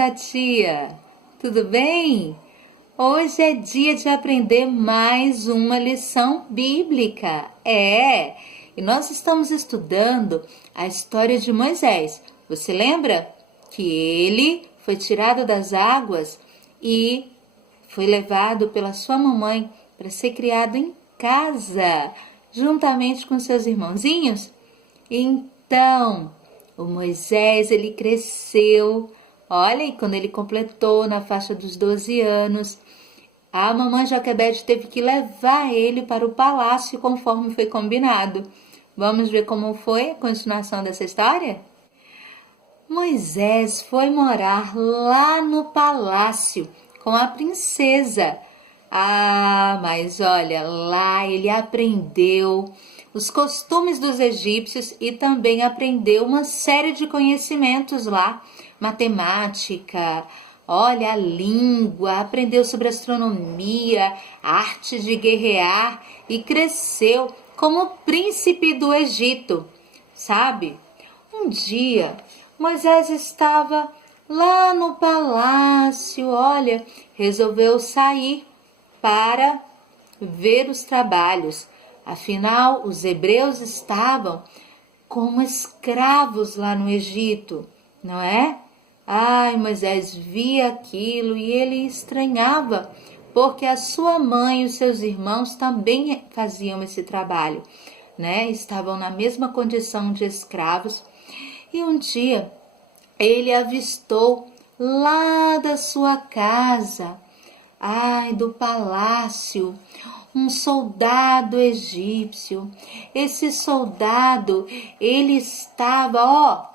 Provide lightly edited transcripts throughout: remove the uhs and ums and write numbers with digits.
da tia! Tudo bem? Hoje é dia de aprender mais uma lição bíblica. E nós estamos estudando a história de Moisés. Você lembra que ele foi tirado das águas e foi levado pela sua mamãe para ser criado em casa, juntamente com seus irmãozinhos? Então, o Moisés, ele cresceu. Olha, e quando ele completou na faixa dos 12 anos, a mamãe Joquebede teve que levar ele para o palácio conforme foi combinado. Vamos ver como foi a continuação dessa história? Moisés foi morar lá no palácio com a princesa. Mas olha, lá ele aprendeu os costumes dos egípcios e também aprendeu uma série de conhecimentos lá, matemática, olha, a língua, aprendeu sobre astronomia, arte de guerrear e cresceu como príncipe do Egito, sabe? Um dia, Moisés estava lá no palácio, olha, resolveu sair para ver os trabalhos. Afinal, os hebreus estavam como escravos lá no Egito, não é? Moisés via aquilo e ele estranhava, porque a sua mãe e os seus irmãos também faziam esse trabalho, né? Estavam na mesma condição de escravos. E um dia ele avistou lá da sua casa, do palácio, um soldado egípcio. Esse soldado, ele estava,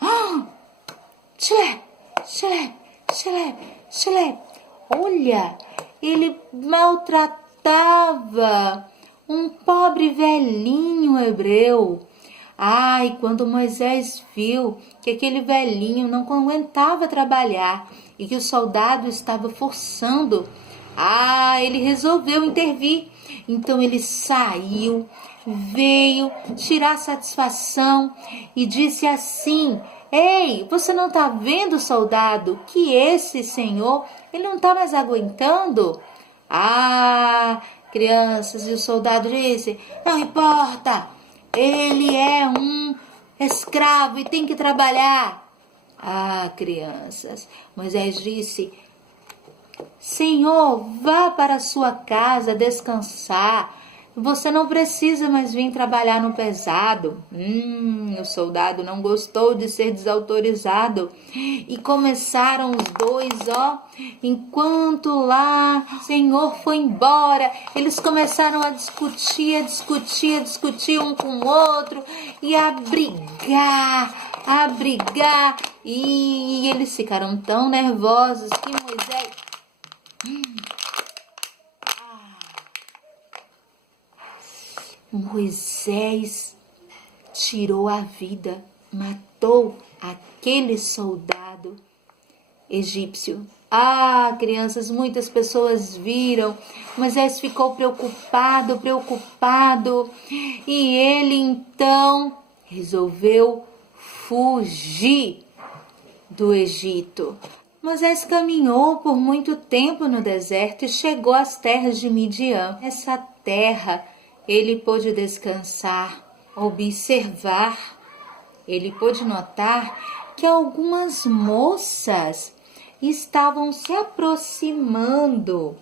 olha, ele maltratava um pobre velhinho hebreu. E quando Moisés viu que aquele velhinho não aguentava trabalhar e que o soldado estava forçando, ele resolveu intervir. Então ele saiu, veio tirar satisfação e disse assim: Ei, você não está vendo, soldado, que esse senhor, ele não está mais aguentando? Crianças, e o soldado disse: Não importa, ele é um escravo e tem que trabalhar. Crianças, Moisés disse: Senhor, vá para a sua casa descansar. Você não precisa mais vir trabalhar no pesado. O soldado não gostou de ser desautorizado. E começaram os dois, enquanto lá o Senhor foi embora, eles começaram a discutir um com o outro e a brigar. E eles ficaram tão nervosos que Moisés... Moisés tirou a vida, matou aquele soldado egípcio. Crianças, muitas pessoas viram. Moisés ficou preocupado, e ele então resolveu fugir do Egito. Moisés caminhou por muito tempo no deserto e chegou às terras de Midian. Essa terra ele pôde descansar, observar. Ele pôde notar que algumas moças estavam se aproximando.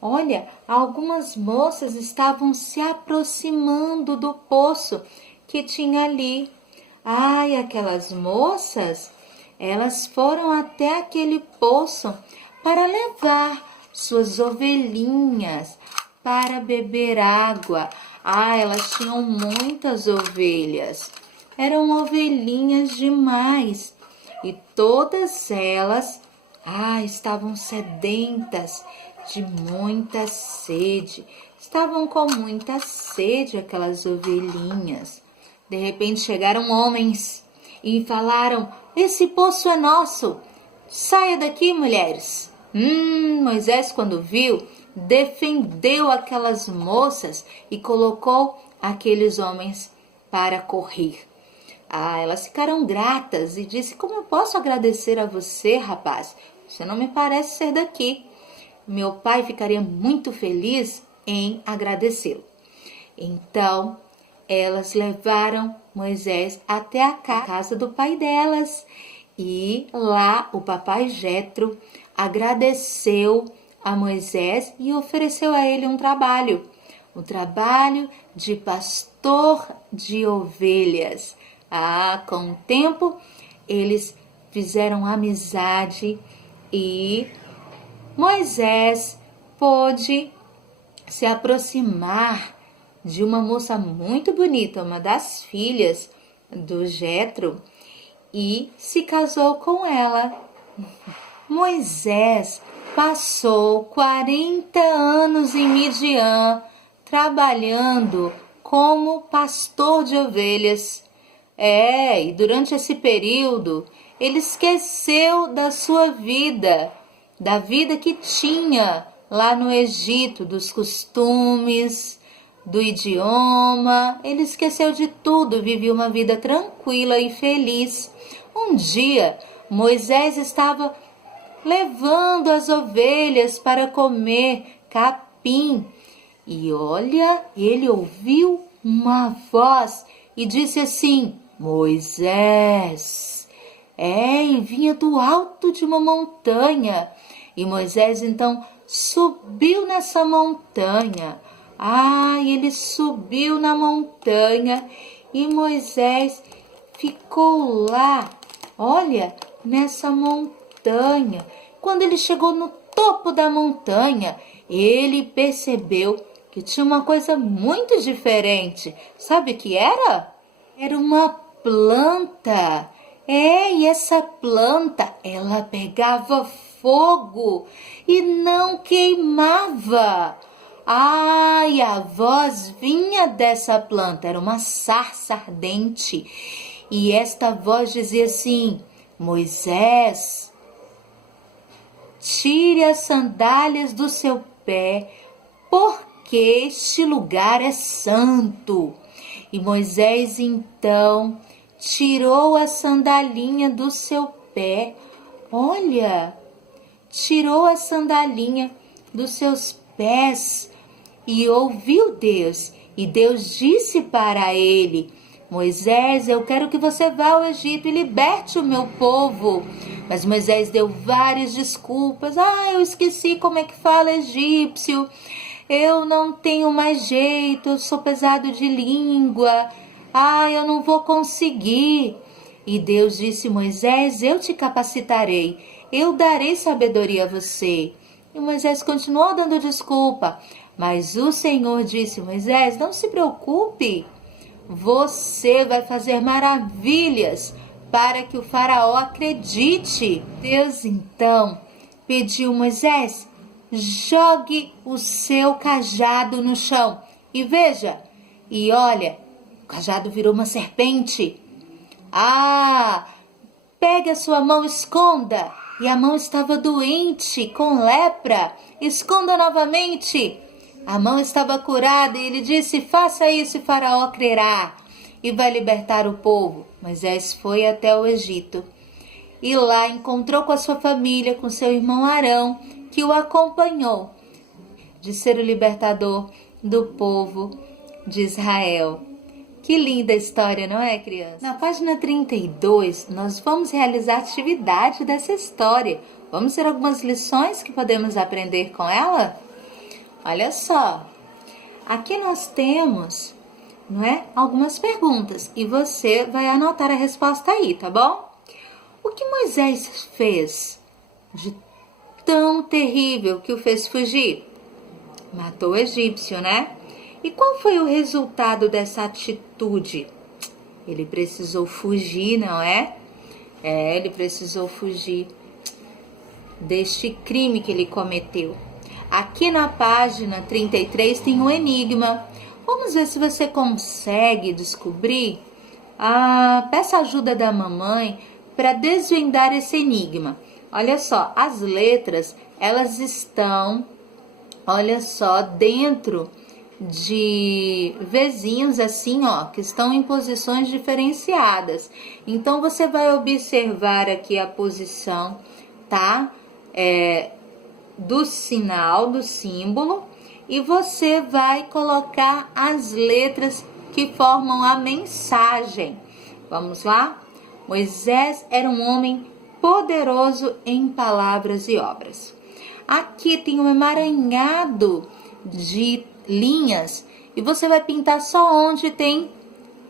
Olha, algumas moças estavam se aproximando do poço que tinha ali. Aquelas moças, elas foram até aquele poço para levar suas ovelhinhas para beber água. Elas tinham muitas ovelhas. Eram ovelhinhas demais. E todas elas, estavam sedentas, de muita sede. Estavam com muita sede aquelas ovelhinhas. De repente chegaram homens e falaram: Esse poço é nosso. Saia daqui, mulheres. Moisés, quando viu, defendeu aquelas moças e colocou aqueles homens para correr. Elas ficaram gratas e disse: Como eu posso agradecer a você, rapaz, você não me parece ser daqui. Meu pai ficaria muito feliz em agradecê-lo. Então, elas levaram Moisés até a casa do pai delas. E lá o papai Jetro agradeceu a Moisés e ofereceu a ele um trabalho de pastor de ovelhas. Com o tempo, eles fizeram amizade e Moisés pôde se aproximar de uma moça muito bonita, uma das filhas do Jetro, e se casou com ela. Moisés passou 40 anos em Midian, trabalhando como pastor de ovelhas. E durante esse período, ele esqueceu da sua vida, da vida que tinha lá no Egito, dos costumes, do idioma. Ele esqueceu de tudo, vivia uma vida tranquila e feliz. Um dia, Moisés estava levando as ovelhas para comer capim. E olha, ele ouviu uma voz e disse assim: Moisés. E vinha do alto de uma montanha. E Moisés então subiu nessa montanha. Ele subiu na montanha e Moisés ficou lá, olha, nessa montanha. Quando ele chegou no topo da montanha, ele percebeu que tinha uma coisa muito diferente. Sabe o que era? Era uma planta. E essa planta, ela pegava fogo e não queimava. E a voz vinha dessa planta, era uma sarça ardente. E esta voz dizia assim: Moisés, tire as sandálias do seu pé, porque este lugar é santo. E Moisés então tirou a sandalinha do seu pé. Olha, tirou a sandalinha dos seus pés e ouviu Deus. E Deus disse para ele: Moisés, eu quero que você vá ao Egito e liberte o meu povo. Mas Moisés deu várias desculpas. Eu esqueci como é que fala egípcio. Eu não tenho mais jeito, eu sou pesado de língua. Eu não vou conseguir. E Deus disse: Moisés, eu te capacitarei. Eu darei sabedoria a você. E Moisés continuou dando desculpa. Mas o Senhor disse: Moisés, não se preocupe. Você vai fazer maravilhas para que o faraó acredite. Deus então pediu: Moisés, jogue o seu cajado no chão. E veja, e olha, o cajado virou uma serpente. Pegue a sua mão, esconda. E a mão estava doente, com lepra. Esconda novamente. A mão estava curada e ele disse: faça isso e Faraó crerá e vai libertar o povo. Moisés foi até o Egito e lá encontrou com a sua família, com seu irmão Arão, que o acompanhou de ser o libertador do povo de Israel. Que linda história, não é, criança? Na página 32, nós vamos realizar a atividade dessa história. Vamos ter algumas lições que podemos aprender com ela? Olha só, aqui nós temos, algumas perguntas e você vai anotar a resposta aí, tá bom? O que Moisés fez de tão terrível que o fez fugir? Matou o egípcio, né? E qual foi o resultado dessa atitude? Ele precisou fugir, não é? Ele precisou fugir deste crime que ele cometeu. Aqui na página 33 tem um enigma. Vamos ver se você consegue descobrir. Peça ajuda da mamãe para desvendar esse enigma. Olha só, as letras, elas estão, olha só, dentro de vezinhos assim, que estão em posições diferenciadas. Então, você vai observar aqui a posição, tá? do sinal, do símbolo, e você vai colocar as letras que formam a mensagem. Vamos lá? Moisés era um homem poderoso em palavras e obras. Aqui tem um emaranhado de linhas e você vai pintar só onde tem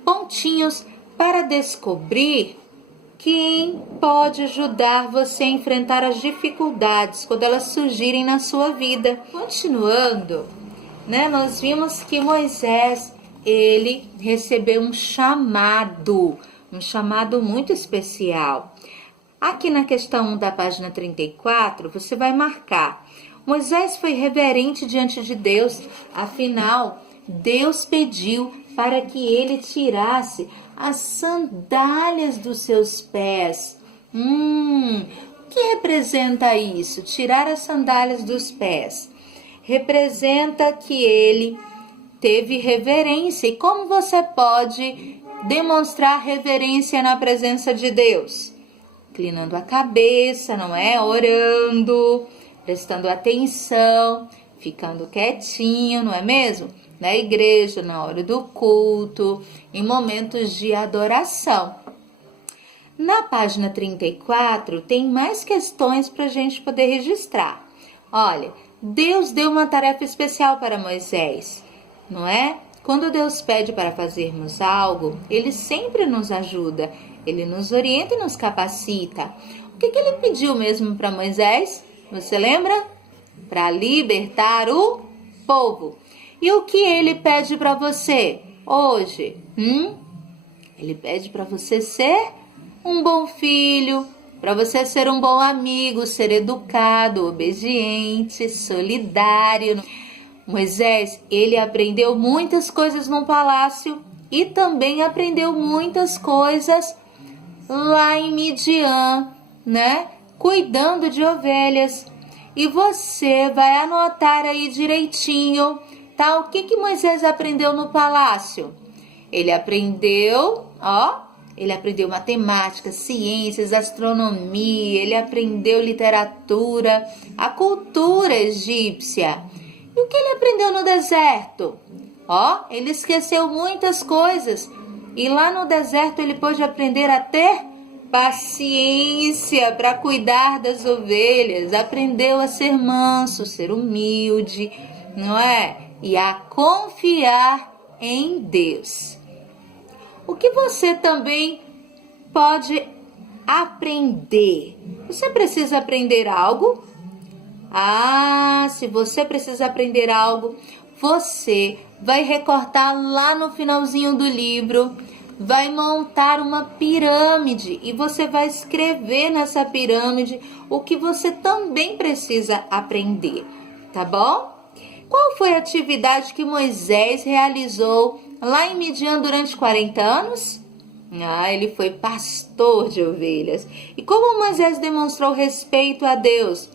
pontinhos para descobrir quem pode ajudar você a enfrentar as dificuldades quando elas surgirem na sua vida. Continuando, nós vimos que Moisés, ele recebeu um chamado muito especial. Aqui na questão 1 da página 34, você vai marcar: Moisés foi reverente diante de Deus, afinal, Deus pediu para que ele tirasse as sandálias dos seus pés. O que representa isso? Tirar as sandálias dos pés. Representa que ele teve reverência. E como você pode demonstrar reverência na presença de Deus? Inclinando a cabeça, não é? Orando, prestando atenção, ficando quietinho, não é mesmo? Na igreja, na hora do culto, em momentos de adoração. Na página 34, tem mais questões para a gente poder registrar. Olha, Deus deu uma tarefa especial para Moisés, não é? Quando Deus pede para fazermos algo, Ele sempre nos ajuda, Ele nos orienta e nos capacita. O que Ele pediu mesmo para Moisés? Você lembra? Para libertar o povo. E o que Ele pede para você hoje? Ele pede para você ser um bom filho, para você ser um bom amigo, ser educado, obediente, solidário. Moisés, ele aprendeu muitas coisas no palácio e também aprendeu muitas coisas lá em Midian, cuidando de ovelhas. E você vai anotar aí direitinho, tá? O que Moisés aprendeu no palácio? Ele aprendeu matemática, ciências, astronomia, ele aprendeu literatura, a cultura egípcia. E o que ele aprendeu no deserto? Ele esqueceu muitas coisas. E lá no deserto ele pôde aprender a ter paciência para cuidar das ovelhas. Aprendeu a ser manso, ser humilde, não é? E a confiar em Deus. O que você também pode aprender? Você precisa aprender algo? Se você precisa aprender algo, você vai recortar lá no finalzinho do livro, vai montar uma pirâmide e você vai escrever nessa pirâmide o que você também precisa aprender, tá bom? Qual foi a atividade que Moisés realizou lá em Midian durante 40 anos? Ele foi pastor de ovelhas. E como Moisés demonstrou respeito a Deus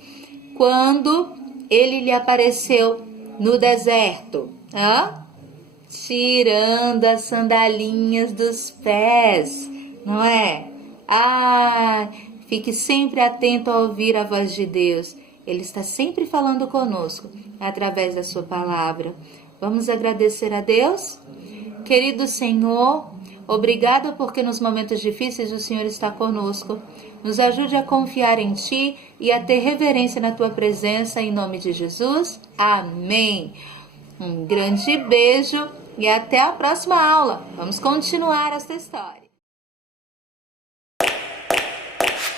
quando ele lhe apareceu no deserto? Tirando as sandalinhas dos pés, não é? Fique sempre atento a ouvir a voz de Deus. Ele está sempre falando conosco através da sua palavra. Vamos agradecer a Deus? Querido Senhor, obrigado porque nos momentos difíceis o Senhor está conosco. Nos ajude a confiar em Ti e a ter reverência na Tua presença, em nome de Jesus. Amém. Um grande beijo e até a próxima aula. Vamos continuar esta história.